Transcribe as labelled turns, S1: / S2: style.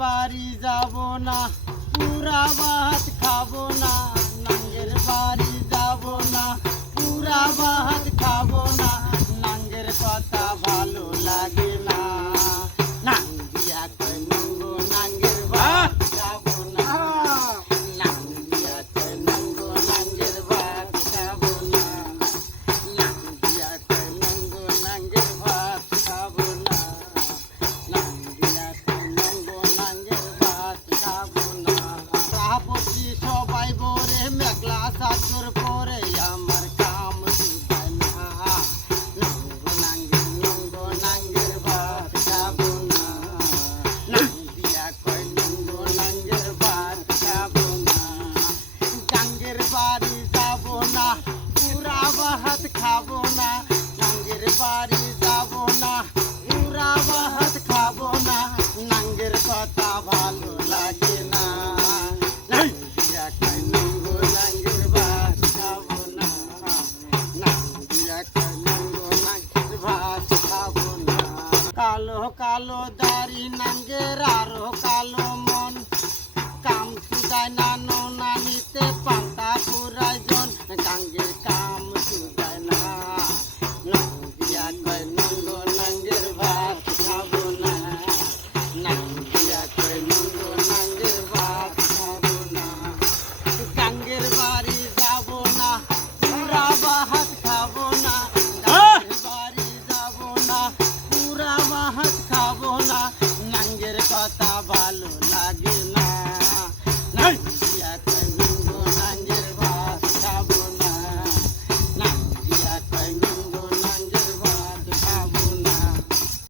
S1: বাড়ি যাব না, পুরা ভাত খাব না, নাঙ্গের বাড়ি যাব না, পুরা ভাত খাব না, নাঙ্গের কথা ভালো লাগে। সাহাবতি সবাই বরে মেঘলা সাজুর পরে আমার কাম সুদায় না। নঙ্গো নাঙ্গের নঙ্গো নাঙ্গের ভাত খাব না নাঙ্গিয়া কই নঙ্গো নাঙ্গের ভাত খাব না গাঙ্গের বাড়ি যাব না, পুরা ভাত খাব না। নাঙ্গের বাড়ি খাব না কালো কালো দাড়ি নাঙ্গের আরও কালো মন। কাম সুদায় নানো নানিতে নিতে পুরাজন জন।